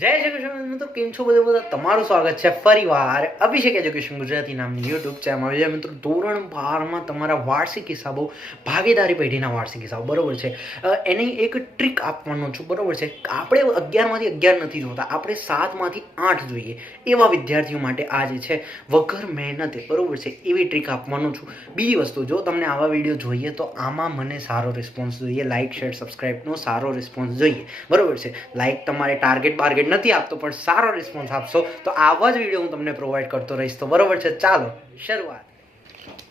જય શ્રી કૃષ્ણ મિત્રો, કેમ છો બધા બધા? તમારું સ્વાગત છે ફરીવાર અભિષેક એજ્યુકેશન ગુજરાતી નામની યુટ્યુબ ચેનલ જે મિત્રો, ધોરણ બારમાં તમારા વાર્ષિક હિસાબો, ભાગીદારી પેઢીના વાર્ષિક હિસાબો, બરોબર છે? એની એક ટ્રીક આપવાનો છું, બરોબર છે? આપણે અગિયારમાંથી અગિયાર નથી જોતા, આપણે સાતમાંથી આઠ જોઈએ. એવા વિદ્યાર્થીઓ માટે આ જે છે વગર મહેનતે, બરોબર છે? એવી ટ્રીક આપવાનો છું. બીજી વસ્તુ, જો તમને આવા વીડિયો જોઈએ તો આમાં મને સારો રિસ્પોન્સ જોઈએ. લાઇક શેર સબસ્ક્રાઈબનો સારો રિસ્પોન્સ જોઈએ. બરોબર છે? લાઇક તમારે ટાર્ગેટ બાર્ગેટ નથી આપતો, પણ સારો રિસ્પોન્સ આપશો. તો આવા જ વીડિયો હું તમને પ્રોવાઈડ કરતો રહીશ. તો બરોબર છે, ચાલો, શરૂઆત.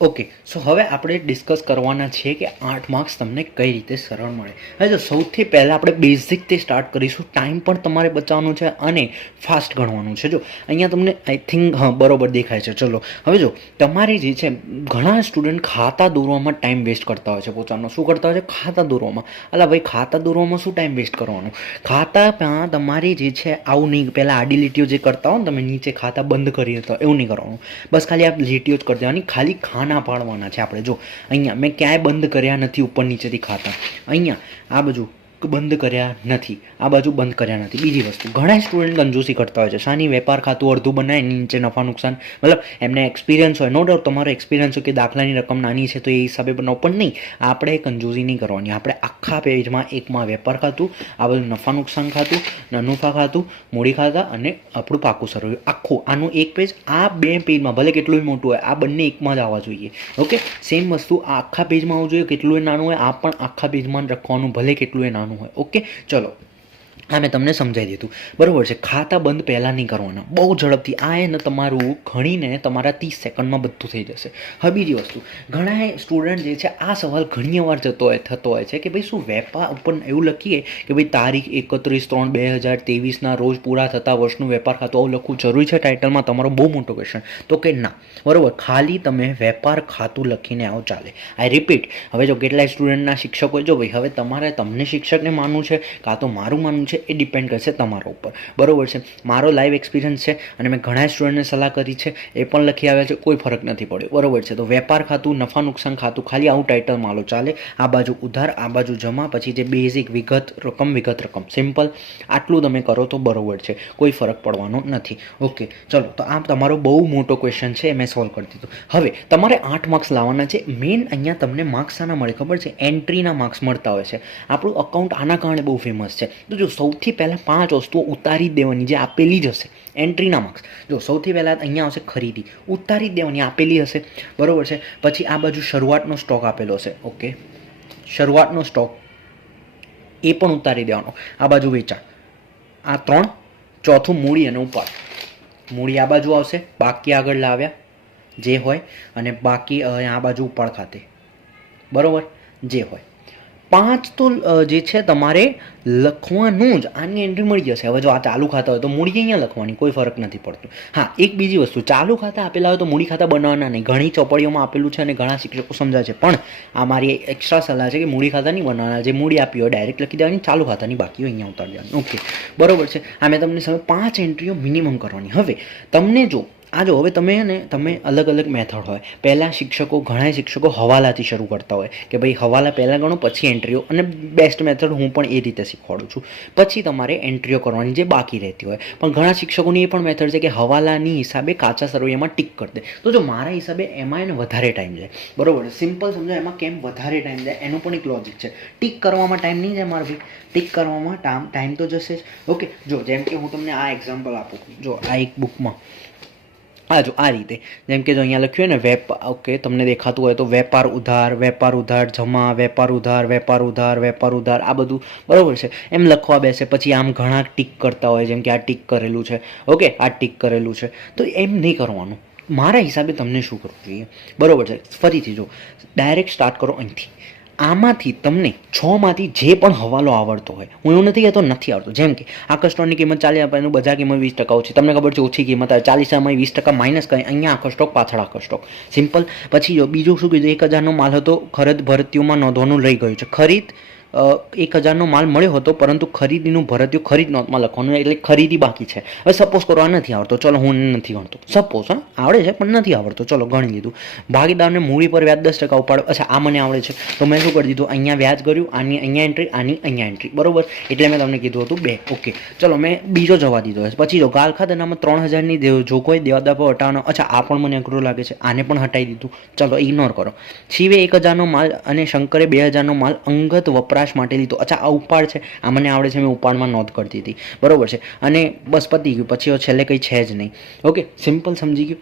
ઓકે સો હવે આપણે ડિસ્કસ કરવાના છે કે આઠ માર્ક્સ તમને કઈ રીતે સરળ મળે. હવે જો સૌથી પહેલાં આપણે બેઝિકથી સ્ટાર્ટ કરીશું ટાઈમ પણ તમારે બચાવવાનો છે અને ફાસ્ટ ગણવાનું છે. જો, અહીંયા તમને આઈ થિંક હા, બરોબર દેખાય છે. ચલો, હવે જો, તમારી જે છે, ઘણા સ્ટુડન્ટ ખાતા દોરવામાં ટાઈમ વેસ્ટ કરતા હોય છે. પોતાનો શું કરતા હોય છે? ખાતા દોરવામાં. અલા ભાઈ, ખાતા દોરવામાં શું ટાઈમ વેસ્ટ કરવાનું? ખાતામાં તમારી જે છે, આવું નહીં, પહેલાં આડી લીટીઓ જે કરતા હો ને, તમે નીચે ખાતા બંધ કરી દેતા એવું નહીં કરવાનું. બસ ખાલી આ લીટીઓ જ કરી દેવાની. ખાલી ખાના પાડવાના છે આપણે. જો અહીંયા મેં ક્યાંય બંધ કર્યા નથી ઉપર નીચેથી ખાતા. અહીંયા આ બાજુ બંધ કર્યા નથી. આ બાજુ બંધ કર્યા નથી. બીજી વસ્તુ, ઘણા સ્ટુડન્ટ કંજૂસી કરતા હોય છે. શાની વેપાર ખાતું અડધું બનાવે એની નીચે નફા નુકસાન. મતલબ, એમને એક્સપિરિયન્સ હોય. નો ડાઉટ તમારો એક્સપિરિયન્સ હોય કે દાખલાની રકમ નાની છે તો એ હિસાબે બનાવો પણ નહીં. આપણે કંજૂસી નહીં કરવાની. આપણે આખા પેજમાં એકમાં વેપાર ખાતું, આ બધું નફા નુકસાન ખાતું, નનુફા ખાતું, મૂડી ખાતા અને આપણું પાકું સરવ્યું આખું, આનું એક પેજ, આ બે પેજમાં, ભલે કેટલું મોટું હોય, આ બંને એકમાં જ આવવા જોઈએ. ઓકે સેમ વસ્તુ આખા પેજમાં આવવું જોઈએ. કેટલું નાનું હોય, આ પણ આખા પેજમાં રાખવાનું. ભલે કેટલું નાનું હોય. ઓકે? ચલો. આ મેં તમને સમજાવી દીધું બરાબર છે, ખાતા બંધ પહેલાં નહીં કરવાના. બહુ ઝડપથી. આ એને તમારું ઘણીને તમારા ત્રીસ સેકન્ડમાં બધું થઈ જશે. હવે બીજી વસ્તુ. ઘણા સ્ટુડન્ટ જે છે, આ સવાલ ઘણી વાર જતો હોય, થતો હોય છે કે ભાઈ શું વેપાર ઉપર એવું લખીએ કે ભાઈ તારીખ એકત્રીસ ત્રણ બે હજાર ત્રેવીસના રોજ પૂરા થતા વર્ષનું વેપાર ખાતું. આવું લખવું જરૂરી છે ટાઇટલમાં તમારો બહુ મોટો ક્વેશ્ચન તો કે ના. બરાબર. ખાલી તમે વેપાર ખાતું લખીને આવો, ચાલે. આઈ રિપીટ હવે જો કેટલાય સ્ટુડન્ટના શિક્ષકો જો ભાઈ હવે તમારે તમને શિક્ષકને માનવું છે, કાં તો મારું માનવું છે એ ડિપેન્ડ કરશે તમારા ઉપર. બરાબર છે? મારો લાઈવ એક્સપિરિયન્સ છે અને મેં ઘણા સ્ટુડન્ટને સલાહ કરી છે, એ પણ લખી આવ્યા છે, કોઈ ફરક નથી પડ્યો. બરોબર છે? તો વેપાર ખાતું, નફા નુકસાન ખાતું, ખાલી આવું ટાઇટલ માલો ચાલે. આ બાજુ ઉધાર, આ બાજુ જમા, પછી જે બેઝિક વિગત, રકમ વિગત રકમ. સિમ્પલ આટલું તમે કરો તો બરોબર છે. કોઈ ફરક પડવાનો નથી. ઓકે ચલો, તો આ તમારો બહુ મોટો ક્વેશ્ચન છે, એ મેં સોલ્વ કરી દીધું. હવે, તમારે આઠ માર્ક્સ લાવવાના છે. મેઇન અહીંયા તમને માર્ક્સ આના મળે, ખબર છે? એન્ટ્રીના માર્ક્સ મળતા હોય છે. આપણું અકાઉન્ટ આના કારણે બહુ ફેમસ છે. તો જો સૌથી પહેલાં પાંચ વસ્તુઓ ઉતારી દેવાની જે આપેલી જ હશે. એન્ટ્રીના માર્ક્સ જો સૌથી પહેલાં અહીંયા આવશે ખરીદી. ઉતારી દેવાની આપેલી હશે. બરોબર છે? પછી આ બાજુ શરૂઆતનો સ્ટોક આપેલો હશે. ઓકે શરૂઆતનો સ્ટોક એ પણ ઉતારી દેવાનો. આ બાજુ વેચાણ. આ ત્રણ. ચોથું મૂડી અને ઉપાડ મૂડી આ બાજુ આવશે. બાકી આગળ લાવ્યા. જે હોય. અને બાકી આ બાજુ ઉપાડ ખાતે. બરોબર? જે હોય. પાંચ તો જે છે તમારે લખવાનું જ. આની એન્ટ્રી મળી જશે. હવે જો આ ચાલુ ખાતા હોય તો મૂડી અહીંયા લખવાની? કોઈ ફરક નથી પડતો. હા, એક બીજી વસ્તુ. ચાલુ ખાતા આપેલા હોય તો મૂડી ખાતા બનાવવાના નહીં. ઘણી ચોપડીઓમાં આપેલું છે અને ઘણા શિક્ષકો સમજાય છે. પણ આ મારી એક્સ્ટ્રા સલાહ છે કે મૂડી ખાતા નહીં બનાવવાના. જે મૂડી આપી હોય ડાયરેક્ટ લખી દેવાની, ચાલુ ખાતાની બાકીઓ અહીંયા ઉતારી દેવાની. ઓકે બરોબર છે. આ મેં તમને સમય પાંચ એન્ટ્રીઓ મિનિમમ કરવાની. હવે, તમને જો આ જો, હવે તમે ને, તમે અલગ અલગ મેથડ હોય. પહેલાં શિક્ષકો ઘણા શિક્ષકો હવાલાથી શરૂ કરતા હોય કે ભાઈ હવાલા પહેલાં ગણો, પછી એન્ટ્રીઓ અને બેસ્ટ મેથડ હું પણ એ રીતે શીખવાડું છું. પછી તમારે એન્ટ્રીઓ કરવાની જે બાકી રહેતી હોય. પણ ઘણા શિક્ષકોની એ પણ મેથડ છે કે હવાલાની હિસાબે કાચા સરવૈયામાં ટીક કરી દે. તો જો મારા હિસાબે એમાં એને વધારે ટાઈમ જાય. બરોબર? સિમ્પલ સમજો, એમાં કેમ વધારે ટાઈમ જાય? એનું પણ એક લોજિક છે. ટીક કરવામાં ટાઈમ નહીં જાય મારા ભાઈ ટીક કરવામાં ટાઈમ ટાઈમ તો જશે જ. ઓકે જો, જેમ કે હું તમને આ એક્ઝામ્પલ આપું જો, આ એક બુકમાં આ જો, આ રીતે. જેમ કે જો અહીંયા લખ્યું હોય ને, વેપ, ઓકે, તમને દેખાતું હોય તો વેપાર ઉધાર વેપાર ઉધાર, જમા, વેપાર ઉધાર વેપાર ઉધાર વેપાર ઉધાર, આ બધું બરાબર છે. એમ લખવા બેસે, પછી આમ ઘણા ટીક કરતા હોય, જેમ કે આ ટીક કરેલું છે, ઓકે, આ ટીક કરેલું છે. તો એમ નહીં કરવાનું. મારા હિસાબે તમને શું કરવું જોઈએ? બરાબર છે. ફરીથી જો, ડાયરેક્ટ સ્ટાર્ટ કરો અહીંથી. આમાંથી તમને છમાંથી જે પણ હવાલો આવડતો હોય, હું એવું નથી કહેતો નથી આવડતો. જેમ કે આ કસ્ટોકની કિંમત ચાલી આપે એનું બજાર કિંમત વીસ ટકા ઓછી. તમને ખબર છે ઓછી કિંમત આવે ચાલીસમાં વીસ ટકા માઇનસ કરે, અહીંયા આખો સ્ટોક પાછળ આખો સ્ટોક સિમ્પલ પછી જો બીજું શું કીધું? એક હજારનો માલ હતો, ખરીદ ભરતીઓમાં નોંધવાનું લઈ ગયું છે. ખરીદ એક હજારનો માલ મળ્યો હતો, પરંતુ ખરીદીનું ભરત્યું ખરીદ નોંધમાં લખવાનું એટલે ખરીદી બાકી છે. હવે સપોઝ કરવા નથી આવડતો, ચલો હું નથી ગણતો. સપોઝ હા, આવડે છે, પણ નથી આવડતો, ચલો ગણી લીધું. ભાગીદારને મૂડી પર વ્યાજ દસ ટકા ઉપાડો, અચ્છા, આ મને આવડે છે. તો મેં શું કરી દીધું? અહીંયા વ્યાજ કર્યું, આની અહીંયા એન્ટ્રી આની અહીંયા એન્ટ્રી બરોબર? એટલે મેં તમને કીધું હતું બે. ઓકે. ચલો, મેં બીજો જવા દીધો પછી જો ગાલ ખાતાનામાં ત્રણ હજારની દેવ, જો કોઈ દેવાદાર પર હટાવવાનો અચ્છા, આ પણ મને અઘરું લાગે છે, આને પણ હટાવી દીધું. ચલો ઇગ્નોર કરો. શિવે એક હજારનો માલ અને શંકરે બે હજારનો માલ અંગત વપરાશ માટે લીધો. અચ્છા, આ ઉપાડ છે. આ મને આવડે છે, મેં ઉપાડમાં નોંધ કરતી હતી. બરોબર છે. અને બસ પતી ગયું. પછી છેલ્લે કંઈ છે જ નહીં. ઓકે, સિમ્પલ સમજી ગયું.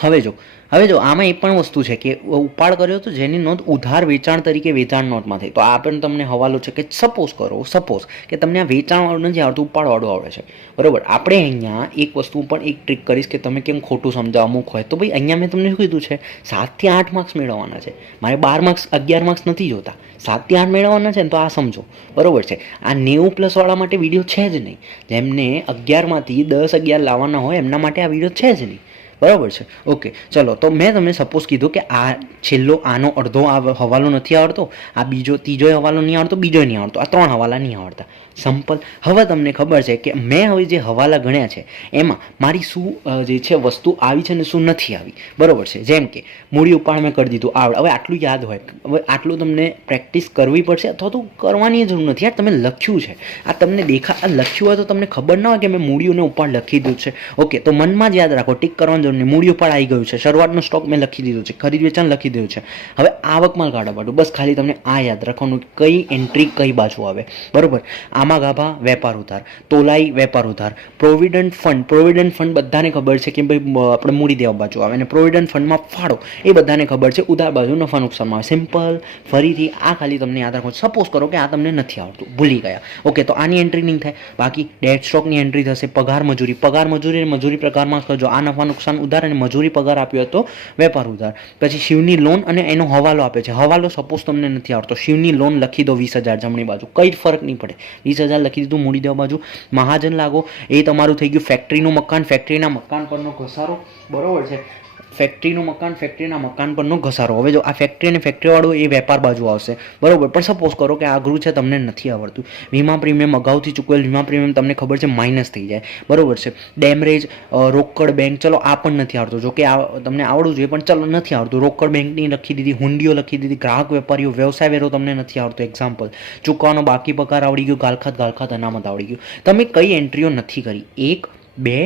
હવે જો હવે જો આમાં એ પણ વસ્તુ છે કે ઉપાડ કર્યો તો જેની નોંધ ઉધાર વેચાણ તરીકે વેચાણ નોટમાં થઈ. તો આ પણ તમને હવાલો છે કે સપોઝ કરો સપોઝ કે તમને આ વેચાણવાળું નથી આવડતું ઉપાડવાળું આવડે છે. બરાબર? આપણે અહીંયા એક વસ્તુ પણ એક ટ્રીક કરીશ કે તમે કેમ ખોટું સમજાવ? અમુક હોય. તો ભાઈ અહીંયા મેં તમને શું કીધું છે? સાતથી આઠ માર્ક્સ મેળવવાના છે. મારે બાર માર્ક્સ અગિયાર માર્ક્સ નથી જોતા. સાતથી આઠ મેળવવાના છે ને તો આ સમજો. બરોબર છે? આ નેવું પ્લસવાળા માટે વીડિયો છે જ નહીં. જેમને અગિયારમાંથી દસ, અગિયાર લાવવાના હોય એમના માટે આ વીડિયો છે જ નહીં. બરાબર છે? ઓકે ચલો, તો મેં તમને સપોઝ કીધું કે આ છેલ્લો આનો અડધો આ હવાલો નથી આવડતો, આ બીજો ત્રીજો હવાલો નહીં આવડતો, બીજો નહીં આવડતો, આ ત્રણ હવાલા નહીં આવડતા. સિમ્પલ હવે તમને ખબર છે કે મેં હવે જે હવાલા ગણ્યા છે, એમાં મારી શું જે છે વસ્તુ આવી છે ને શું નથી આવી. બરાબર છે? જેમ કે મૂડી ઉપાડ મેં કરી દીધું, આવડ. હવે આટલું યાદ હોય, હવે આટલું તમને પ્રેક્ટિસ કરવી પડશે અથવા તો કરવાની જરૂર નથી. યાર, તમે લખ્યું છે. આ તમને દેખા, આ લખ્યું હોય તો તમને ખબર ના હોય કે મેં મૂડીઓને ઉપાડ લખી દીધું છે. ઓકે, તો મનમાં જ યાદ રાખો, ટીક કરવાની જરૂર નહીં. મૂડી ઉપાડ આવી ગયું છે. શરૂઆતનો સ્ટોક મેં લખી દીધો છે. ખરીદ વેચાણ લખી દીધું છે. હવે આવકમાં કાઢવાનું બસ ખાલી તમને આ યાદ રાખવાનું કઈ એન્ટ્રી કઈ બાજુ આવે. બરોબર? આમાં ગાભા વેપાર ઉધાર, તોલાઈ વેપાર ઉધાર. પ્રોવિડન્ટ ફંડ પ્રોવિડન્ટ ફંડ બધાને ખબર છે કે ભાઈ આપણે મૂડી દેવા બાજુ આવે અને પ્રોવિડન્ટ ફંડમાં ફાળો, એ બધાને ખબર છે, ઉધાર બાજુ નફા નુકસાનમાં આવે. સિમ્પલ ફરીથી આ ખાલી તમને યાદ રાખો. સપોઝ કરો કે આ તમને નથી આવડતું ભૂલી ગયા. ઓકે તો આની એન્ટ્રી નહીં થાય. બાકી ડેટ સ્ટોકની એન્ટ્રી થશે, પગાર મજૂરી. પગાર મજૂરી અને મજૂરી પ્રકારમાં કરજો આ નફા નુકસાન ઉધાર અને મજૂરી પગાર આપ્યો હતો વેપાર ઉધાર. પછી શિવની લોન અને એનો હવાલો આપે છે. હવાલો સપોઝ તમને નથી આવડતો. શિવની લોન લખી દો વીસ હજાર જમણી બાજુ. કંઈ જ ફરક નહીં પડે. વીસ હજાર લખી દીધું, મૂડી દેવા બાજુ. મહાજન લાગો. એ તમારું થઈ ગયું ફેક્ટરીનું મકાન. ફેક્ટરીના મકાન પરનો ઘસારો બરોબર છે. ફેક્ટરીનું મકાન ફેક્ટરીના મકાન પરનો ઘસારો. હવે જો આ ફેક્ટરી અને ફેક્ટરીવાળો એ વેપાર બાજુ આવશે. બરાબર. પણ સપોઝ કરો કે આ ગૃહ છે તમને નથી આવડતું. વીમા પ્રીમિયમ અગાઉથી ચૂકવેલ વીમા પ્રીમિયમ તમને ખબર છે માઇનસ થઈ જાય. બરોબર છે. ડેમરેજ રોકડ બેંક, ચલો આ પણ નથી આવડતું. જો કે આ તમને આવડવું જોઈએ, પણ ચલો નથી આવડતું. રોકડ બેંકની લખી દીધી, હુંડીઓ લખી દીધી, ગ્રાહક, વેપારીઓ વ્યવસાય વેરો તમને નથી આવડતો. એક્ઝામ્પલ ચૂકવાનો બાકી પગાર આવડી ગયો, ગાલખાત ગાલખાત, અનામત આવડી ગયું. તમે કઈ એન્ટ્રીઓ નથી કરી? એક, બે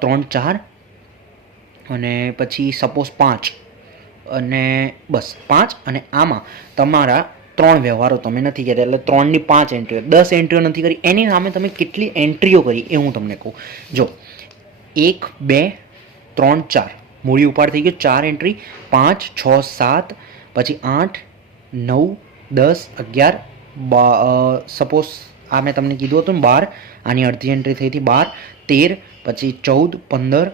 ત્રણ, ચાર અને પછી સપોઝ પાંચ અને બસ પાંચ અને આમાં તમારા ત્રણ વ્યવહારો તમે નથી કર્યા. એટલે ત્રણની પાંચ એન્ટ્રીઓ દસ એન્ટ્રીઓ નથી કરી. એની સામે તમે કેટલી એન્ટ્રીઓ કરી એ હું તમને કહું. જો, એક, બે, ત્રણ, ચાર. મૂડી ઉપાડ થઈ ગયો. ચાર એન્ટ્રી પાંચ, છ, સાત. પછી આઠ, નવ, દસ, અગિયાર સપોઝ આ મેં તમને કીધું હતું બાર. આની અડધી એન્ટ્રી થઈ હતી બાર. તેર, પછી ચૌદ, પંદર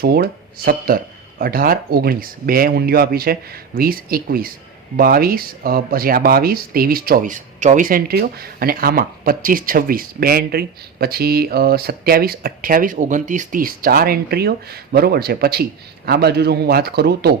સોળ સત્તર, અઢાર, ઓગણીસ. બે ઊંડીઓ આપી છે. વીસ, એકવીસ. બાવીસ પછી આ બાવીસ, ત્રેવીસ, ચોવીસ. ચોવીસ એન્ટ્રીઓ અને આમાં પચીસ, છવ્વીસ. બે એન્ટ્રી, પછી સત્યાવીસ, અઠ્યાવીસ, ઓગણત્રીસ, ત્રીસ. ચાર એન્ટ્રીઓ, બરાબર છે. પછી આ બાજુ જો હું વાત કરું તો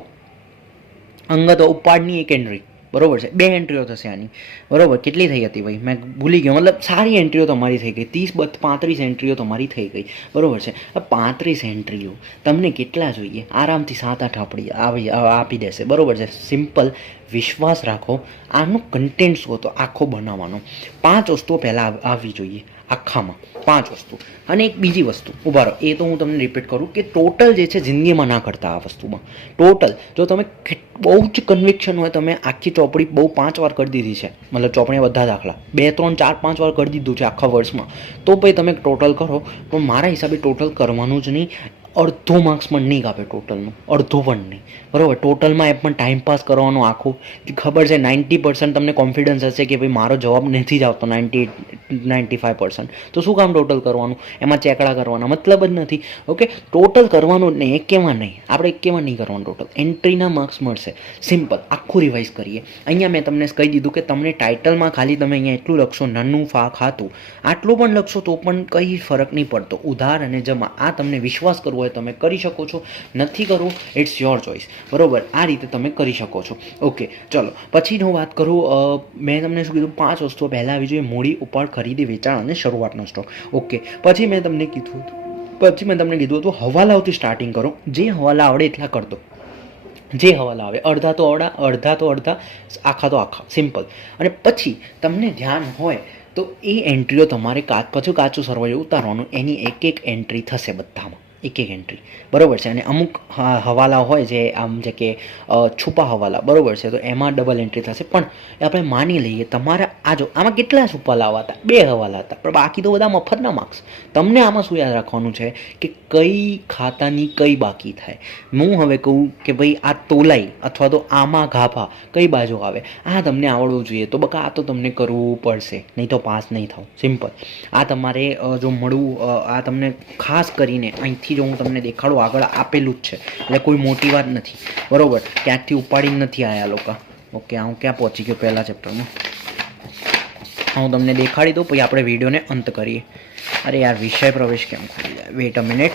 અંગત ઉપાડની એક એન્ટ્રી. બરોબર છે? બે એન્ટ્રીઓ થશે આની. બરોબર? કેટલી થઈ હતી ભાઈ? મેં ભૂલી ગયો. મતલબ સારી એન્ટ્રીઓ તમારી થઈ ગઈ. ત્રીસ બત્રીસ પાંત્રીસ એન્ટ્રીઓ તમારી થઈ ગઈ. બરોબર છે? પાંત્રીસ એન્ટ્રીઓ તમને કેટલા જોઈએ? આરામથી સાત આઠ આપણી આવી આપી દેશે. બરોબર છે? સિમ્પલ વિશ્વાસ રાખો. આનું કન્ટેન્ટ શું હતો આખો બનાવવાનો. પાંચ વસ્તુઓ પહેલાં આવવી જોઈએ. આખામાં, પાંચ વસ્તુ. અને એક બીજી વસ્તુ, ઊભા રહો. એ તો હું તમને રિપીટ કરું કે ટોટલ જે છે જિંદગીમાં ના કરતા આ વસ્તુમાં. ટોટલ જો તમે બહુ જ કન્વિક્શન હોય, તમે આખી ચોપડી બહુ પાંચ વાર કરી દીધી છે. મતલબ ચોપડીના બધા દાખલા. બે, ત્રણ, ચાર, પાંચ વાર કરી દીધું છે આખા વર્ષમાં. તો ભાઈ તમે ટોટલ કરો. પણ મારા હિસાબે ટોટલ કરવાનું જ નહીં. અડધો માર્ક્સ પણ નહીં કાપે ટોટલનું અડધો પણ નહીં. બરાબર? ટોટલમાં એ પણ ટાઈમ પાસ કરવાનો આખો. ખબર છે નાઇન્ટી પર્સન્ટ તમને કોન્ફિડન્સ હશે કે ભાઈ મારો જવાબ નથી જ આવતો નાઇન્ટી નાઇન્ટી ફાઇવ પર્સન્ટ તો શું કામ ટોટલ કરવાનું? એમાં ચેકડા કરવાના મતલબ જ નથી. ઓકે ટોટલ કરવાનું જ નહીં એકેમાં નહીં. આપણે એકેમાં નહીં કરવાનું ટોટલ એન્ટ્રીના માર્ક્સ મળશે. સિમ્પલ આખું રિવાઇઝ કરીએ. અહીંયા મેં તમને કહી દીધું કે તમને ટાઇટલમાં ખાલી તમે અહીંયા એટલું લખશો, નાનું ફા ખાતું. આટલું પણ લખશો તો પણ કંઈ ફરક નહીં પડતો. ઉધાર અને જમા. આ તમને વિશ્વાસ કરવો હોય તમે કરી શકો છો. નથી કરવું ઇટ્સ યોર ચોઈસ બરોબર? આ રીતે તમે કરી શકો છો. ઓકે ચલો. પછી હું વાત કરું મેં તમને શું કીધું? પાંચ વસ્તુઓ પહેલાં આવી જોઈએ, મૂડી ઉપાડ ખરીદી, વેચાણ અને શરૂઆતનો સ્ટોક ઓકે પછી મેં તમને કીધું પછી મેં તમને કીધું હતું હવાલાઓથી સ્ટાર્ટિંગ કરો. જે હવાલા આવડે એટલા કરતો. જે હવાલા આવે. અડધા તો અડધા અડધા તો અડધા, આખા તો આખા. સિમ્પલ અને પછી તમને ધ્યાન હોય, તો એ એન્ટ્રીઓ તમારે કાચ, પછી કાચું સર્વે ઉતારવાનું. એની એક એક એન્ટ્રી થશે બધામાં. એક એક એન્ટ્રી બરાબર છે? અને અમુક હવાલા હોય જે આમ જે કે છુપા હવાલા, બરાબર છે? તો એમાં ડબલ એન્ટ્રી થશે. પણ એ આપણે માની લઈએ, તમારા આ જો, આમાં કેટલા છુપા લાવવા હતા? બે હવાલા હતા. પણ બાકી તો બધા મફતના માર્ક્સ તમને આમાં શું યાદ રાખવાનું છે? કે કઈ ખાતાની કઈ બાકી થાય? હું હવે કહું કે ભાઈ આ તોલાઈ અથવા તો આમાં ગાભા કઈ બાજુ આવે? આ તમને આવડવું જોઈએ. તો બકા, આ તો તમને કરવું પડશે. નહીં તો પાસ નહીં થાવ. સિમ્પલ. આ તમારે જો મળવું આ તમને ખાસ કરીને અહીંથી જો હું તમને દેખાડું, આગળ આપેલું જ છે. એટલે કોઈ મોટી વાત નથી. બરાબર? ક્યાંકથી ઉપાડીને નથી આવ્યા લોકો. ઓકે હું ક્યાં પહોંચી ગયો પહેલા ચેપ્ટરમાં હું તમને દેખાડી દઉં, પછી આપણે વિડીયોને અંત કરીએ. અરે યાર, વિષય પ્રવેશ કેમ ખોલી જાય? વેટ અ મિનિટ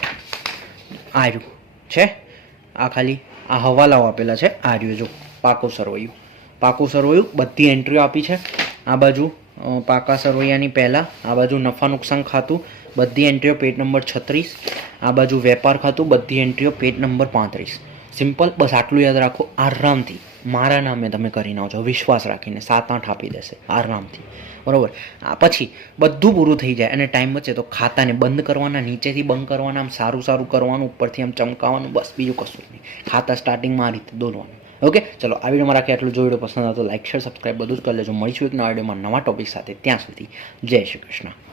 આર્યું છે? આ ખાલી આ હવાલાઓ આપેલા છે. આર્યું, જો. પાકો સરવૈયું. પાકું સરવૈયું, બધી એન્ટ્રીઓ આપી છે. આ બાજુ પાકા સરવૈયાની પહેલાં, આ બાજુ નફા નુકસાન ખાતું બધી એન્ટ્રીઓ પેજ નંબર છત્રીસ, આ બાજુ વેપાર ખાતું, બધી એન્ટ્રીઓ પેજ નંબર પાંત્રીસ. સિમ્પલ બસ આટલું યાદ રાખો, આરામથી, મારા નામે તમે કરીને આવજો વિશ્વાસ રાખીને સાત આઠ આપી દેશે, આરામથી. બરાબર? આ પછી બધું પૂરું થઈ જાય અને ટાઈમ બચે તો ખાતાને બંધ કરવાના, નીચેથી બંધ કરવાના, આમ સારું સારું કરવાનું, ઉપરથી આમ ચમકાવવાનું બસ બીજું કશું નહીં. ખાતા સ્ટાર્ટિંગમાં આ રીતે દોરવાનું. ઓકે? ચલો, આ વિડીયોમાં રાખી આટલું જો પસંદ આવતો લાઈક શેર સબસ્ક્રાઈબ બધું જ કરી લેજો. મળીશું એક નવા વિડીયોમાં નવા ટોપિક સાથે. ત્યાં સુધી જય શ્રી કૃષ્ણ.